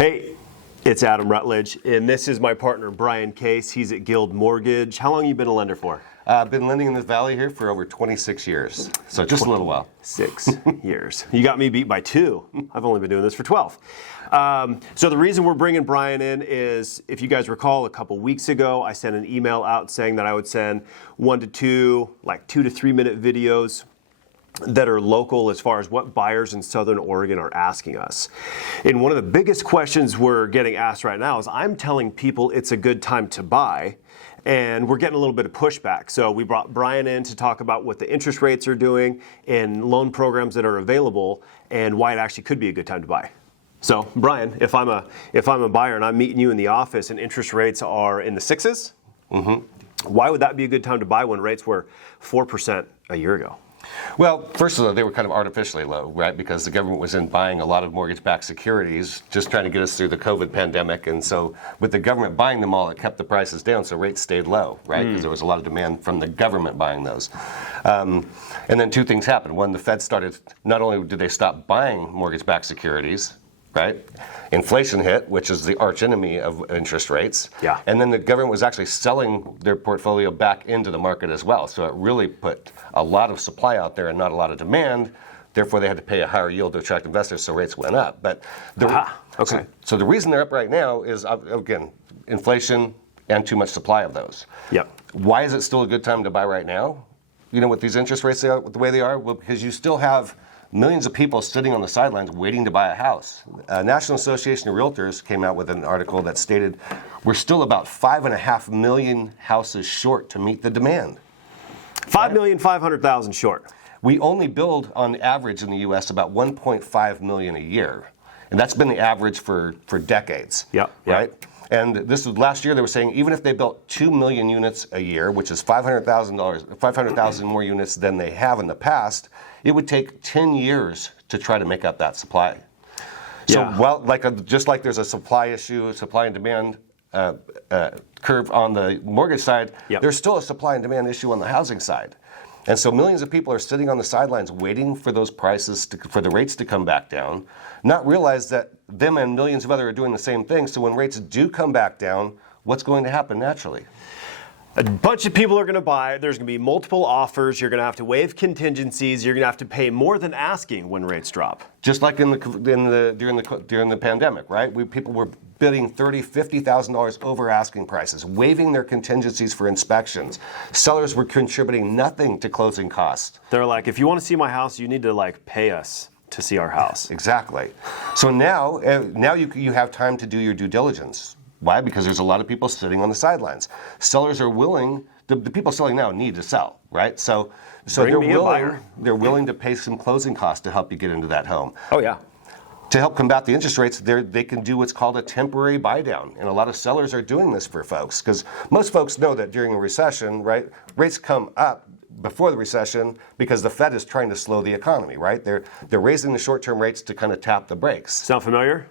Hey, it's Adam Rutledge, and this is my partner, Brian Case. He's at Guild Mortgage. How long have you been a lender for? I've been lending in this valley here for over 26 years, so just a little while. 6 years. You got me beat by 2. I've only been doing this for 12. So the reason we're bringing Brian in is, if you guys recall, a couple weeks ago, I sent an email out saying that I would send 1 to 2, like 2 to 3 minute videos that are local as far as what buyers in Southern Oregon are asking us. And one of the biggest questions we're getting asked right now is, I'm telling people it's a good time to buy, and we're getting a little bit of pushback. So we brought Brian in to talk about what the interest rates are doing and loan programs that are available and why it actually could be a good time to buy. So Brian, if I'm a buyer and I'm meeting you in the office and interest rates are in the 6s, why would that be a good time to buy when rates were 4% a year ago? Well, first of all, they were kind of artificially low, right? Because the government was in buying a lot of mortgage-backed securities, just trying to get us through the COVID pandemic. And so with the government buying them all, it kept the prices down, so rates stayed low, right? Because there was a lot of demand from the government buying those. And then 2 things happened. One, the Fed started, not only did they stop buying mortgage-backed securities, right? Inflation hit, which is the arch enemy of interest rates. Yeah. And then the government was actually selling their portfolio back into the market as well. So it really put a lot of supply out there and not a lot of demand. Therefore, they had to pay a higher yield to attract investors, so rates went up. But okay. So the reason they're up right now is, again, inflation and too much supply of those. Yep. Why is it still a good time to buy right now? You know, with these interest rates the way they are? Well, because you still have millions of people sitting on the sidelines waiting to buy a house. National Association of Realtors came out with an article that stated we're still about 5.5 million houses short to meet the demand. 5,500,000 short. We only build, on average in the U.S., about 1.5 million a year. And that's been the average for decades. Yep. Right? And this was last year, they were saying even if they built 2 million units a year, which is 500,000 more units than they have in the past, it would take 10 years to try to make up that supply. So, just like there's a supply issue, a supply and demand curve on the mortgage side, there's still a supply and demand issue on the housing side. And so millions of people are sitting on the sidelines waiting for those prices, for the rates to come back down, not realize that them and millions of others are doing the same thing. So when rates do come back down, what's going to happen naturally? A bunch of people are going to buy. There's going to be multiple offers. You're going to have to waive contingencies. You're going to have to pay more than asking when rates drop. Just like during the pandemic, right? People were bidding $30,000, $50,000 over asking prices, waiving their contingencies for inspections. Sellers were contributing nothing to closing costs. They're like, if you want to see my house, you need to pay us to see our house. Exactly. So now you have time to do your due diligence. Why? Because there's a lot of people sitting on the sidelines. Sellers are willing, the people selling now need to sell, right? So they're willing to pay some closing costs to help you get into that home. Oh, yeah. To help combat the interest rates, they can do what's called a temporary buy down. And a lot of sellers are doing this for folks, because most folks know that during a recession, right, rates come up before the recession because the Fed is trying to slow the economy, right? They're raising the short-term rates to kind of tap the brakes. Sound familiar?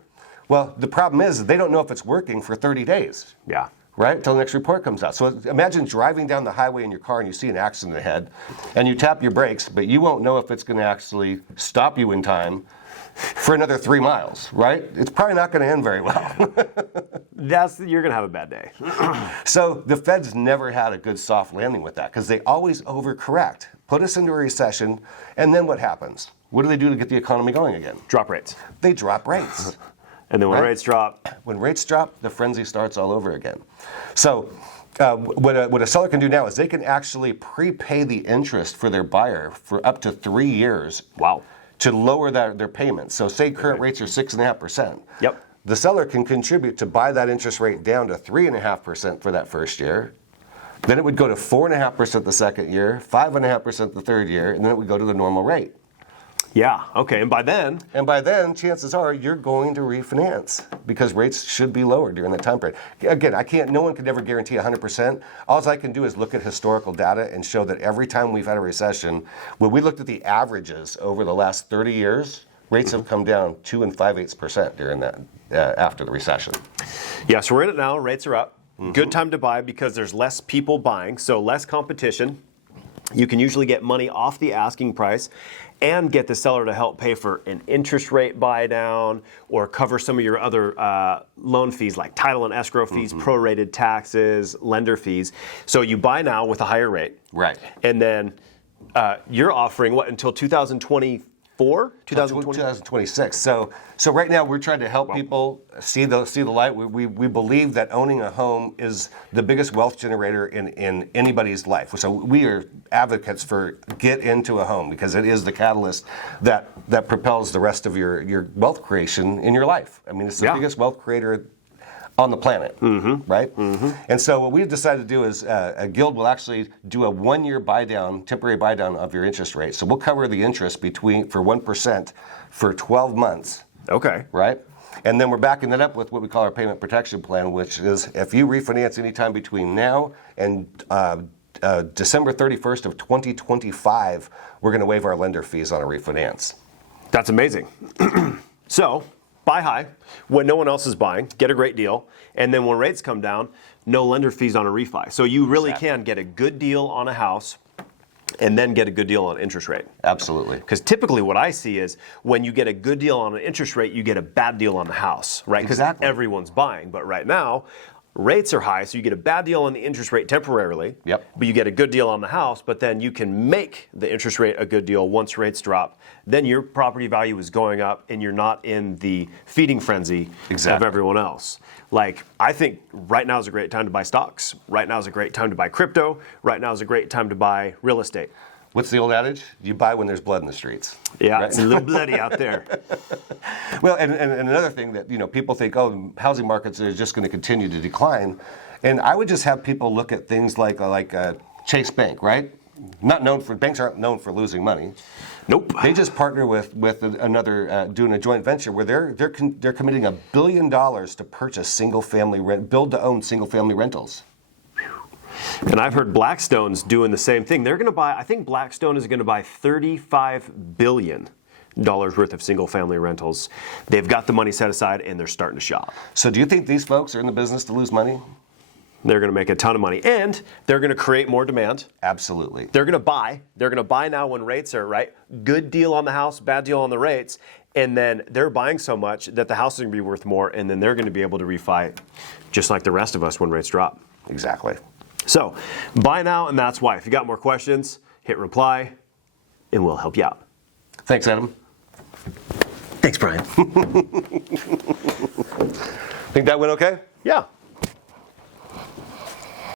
Well, the problem is they don't know if it's working for 30 days. Yeah. Right? Until the next report comes out. So imagine driving down the highway in your car and you see an accident ahead and you tap your brakes, but you won't know if it's going to actually stop you in time for another 3 miles, right? It's probably not going to end very well. You're going to have a bad day. So the Fed's never had a good soft landing with that because they always overcorrect, put us into a recession, and then what happens? What do they do to get the economy going again? Drop rates. They drop rates. And then when rates drop? When rates drop, the frenzy starts all over again. So what a seller can do now is they can actually prepay the interest for their buyer for up to 3 years. Wow. To lower their payments. So say current rates are 6.5%. Yep. The seller can contribute to buy that interest rate down to 3.5% for that first year. Then it would go to 4.5% the second year, 5.5% the third year, and then it would go to the normal rate. Yeah, okay, and by then, chances are you're going to refinance because rates should be lower during that time period. Again, no one could ever guarantee 100%. All I can do is look at historical data and show that every time we've had a recession, when we looked at the averages over the last 30 years, rates have come down 2 5/8% during that, after the recession. Yeah, so we're in it now, rates are up. Good time to buy because there's less people buying, so less competition. you can usually get money off the asking price and get the seller to help pay for an interest rate buy down or cover some of your other loan fees like title and escrow fees, prorated taxes, lender fees. So you buy now with a higher rate. Right. And then you're offering what until 2024? 2026. So right now we're trying to help people see the light. We believe that owning a home is the biggest wealth generator in anybody's life. So we are advocates for get into a home because it is the catalyst that propels the rest of your wealth creation in your life. I mean, it's the biggest wealth creator on the planet, right? And so what we've decided to do is a guild will actually do a 1-year temporary buy down of your interest rate. So we'll cover the interest for 1% for 12 months. Okay. Right? And then we're backing that up with what we call our payment protection plan, which is if you refinance anytime between now and December 31st of 2025, we're going to waive our lender fees on a refinance. That's amazing. So, buy high when no one else is buying, get a great deal, and then when rates come down, no lender fees on a refi. So you really can get a good deal on a house and then get a good deal on interest rate. Absolutely. Because typically what I see is when you get a good deal on an interest rate, you get a bad deal on the house, right? Because everyone's buying. But right now, rates are high, so you get a bad deal on the interest rate temporarily. Yep. But you get a good deal on the house, but then you can make the interest rate a good deal once rates drop. Then your property value is going up and you're not in the feeding frenzy of everyone else. Like, I think right now is a great time to buy stocks. Right now is a great time to buy crypto. Right now is a great time to buy real estate. What's the old adage? You buy when there's blood in the streets. Yeah, right? It's a little bloody out there. Well, and another thing that people think, oh, housing markets are just going to continue to decline, and I would just have people look at things like Chase Bank, right? Banks aren't known for losing money. Nope. They just partner with another doing a joint venture where they're committing $1 billion to purchase build to own single family rentals. And I've heard Blackstone's doing the same thing. They're going to buy, I think Blackstone is going to buy $35 billion worth of single family rentals. They've got the money set aside and they're starting to shop. So do you think these folks are in the business to lose money? They're going to make a ton of money and they're going to create more demand. Absolutely. They're going to buy. They're going to buy now when rates are right. Good deal on the house, bad deal on the rates. And then they're buying so much that the house is going to be worth more and then they're going to be able to refi just like the rest of us when rates drop. Exactly. So buy now, and that's why. If you got more questions, hit reply, and we'll help you out. Thanks, Adam. Thanks, Brian. Think that went okay? Yeah.